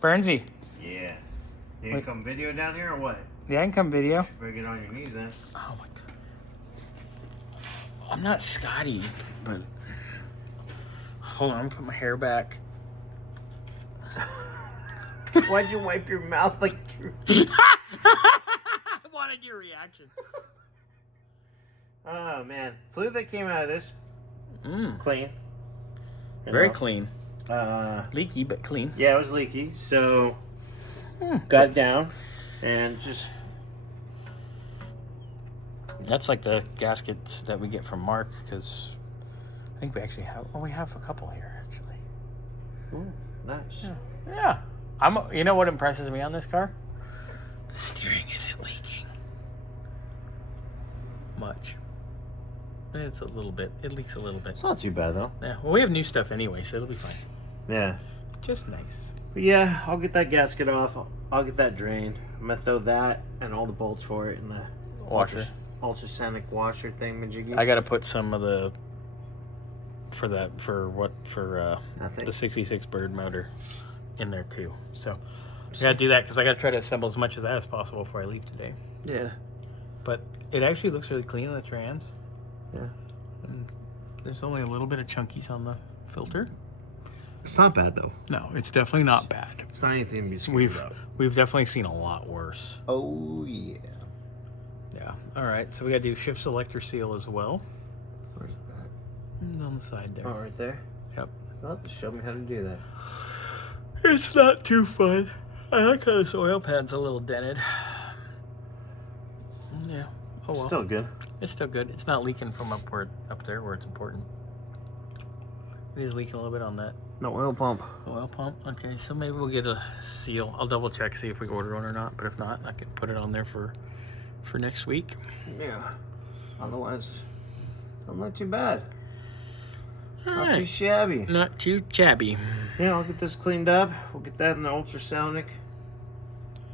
Bernsey. Yeah. You can come video down here or what? Yeah, I can come video. Better get on your knees then. Oh my god. I'm not Scotty, but hold on, I'm gonna put my hair back. Why'd you wipe your mouth like you... I wanted your reaction. Oh man. Fluid that came out of this. Clean. Very clean. Leaky but clean. Yeah, it was leaky. So got it down and just... That's like the gaskets that we get from Mark, because I think we actually have... Oh, we have a couple here, actually. Ooh, nice. Yeah. You know what impresses me on this car? The steering isn't leaking much. It's a little bit. It leaks a little bit. It's not too bad, though. Yeah. Well, we have new stuff anyway, so it'll be fine. Yeah. Just nice. But yeah, I'll get that gasket off. I'll get that drained. I'm going to throw that and all the bolts for it in the Washer. Ultrasonic washer thing, majiggy. I got to put some of the... For the 66 Bird motor in there, too. So, I got to do that because I got to try to assemble as much of that as possible before I leave today. Yeah. But it actually looks really clean on the trans. Yeah. And there's only a little bit of chunkies on the filter. It's not bad, though. No, it's definitely not bad. It's not anything to be scared about. We've definitely seen a lot worse. Oh, yeah. Yeah. All right, so we got to do shift selector seal as well. Where's that? On the side there. Oh, right there? Yep. Well, just show me how to do that. It's not too fun. I like how this oil pan's a little dented. Yeah. Oh well. Still good. It's still good. It's not leaking from up there where it's important. It is leaking a little bit on that No oil pump. oil pump. Okay, so maybe we'll get a seal. I'll double check, see if we order one or not. But if not, I can put it on there for next week. Yeah. Otherwise, not too bad. All Not right. too shabby. Not too shabby. Yeah, I'll get this cleaned up. We'll get that in the ultrasonic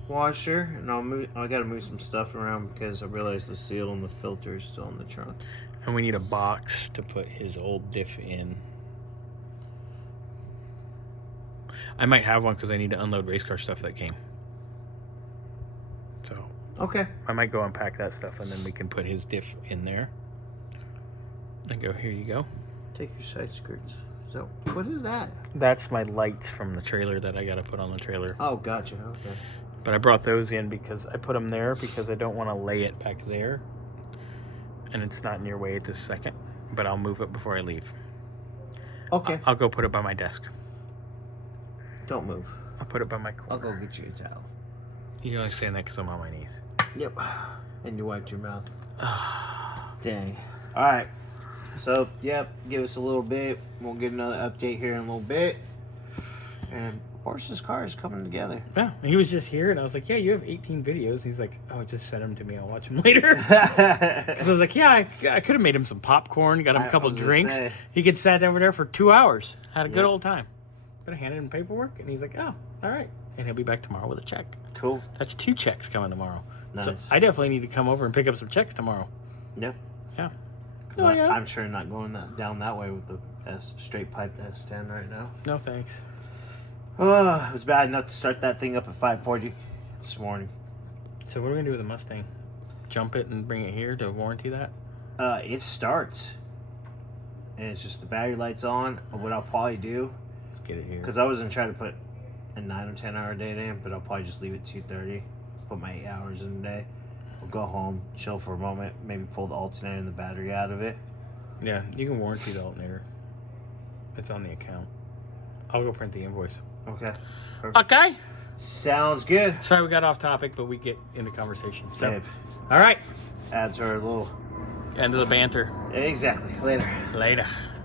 washer, and I gotta move some stuff around because I realized the seal and the filter is still in the trunk. And we need a box to put his old diff in. I might have one because I need to unload race car stuff that came. So Okay. I might go unpack that stuff and then we can put his diff in there. And go, here you go. Take your side skirts. So, what is that? That's my lights from the trailer that I got to put on the trailer. Oh, gotcha. Okay. But I brought those in because I put them there because I don't want to lay it back there. And it's not in your way at this second. But I'll move it before I leave. Okay. I'll go put it by my desk. Don't move. I'll put it by my corner. I'll go get you a towel. You're only saying that because I'm on my knees. Yep. And you wiped your mouth. Dang. All right. So, yep. Give us a little bit. We'll get another update here in a little bit. And Boris's car is coming together. Yeah, he was just here, and I was like, yeah, you have 18 videos. He's like, oh, just send them to me. I'll watch them later. Because I was like, yeah, I could have made him some popcorn, got him a couple drinks. He could sat over there for 2 hours. Had a good old time. But I handed him paperwork, and he's like, oh, all right. And he'll be back tomorrow with a check. Cool. That's 2 checks coming tomorrow. Nice. So I definitely need to come over and pick up some checks tomorrow. Yeah. Yeah. Oh, yeah. I'm sure not going down that way with the straight pipe S10 right now. No, thanks. Oh, it was bad enough to start that thing up at 5:40 this morning. So what are we going to do with the Mustang? Jump it and bring it here to warranty that? It starts. And it's just the battery light's on. What I'll probably do, Let's get it here. because I wasn't trying to put a 9 or 10 hour day in, but I'll probably just leave it 2:30. Put my 8 hours in a day. We'll go home, chill for a moment, maybe pull the alternator and the battery out of it. Yeah, you can warranty the alternator. It's on the account. I'll go print the invoice. Okay. Okay. Sounds good. Sorry we got off topic, but we get into conversation. So, Babe, all right. adds our little... End of the banter. Exactly. Later. Later.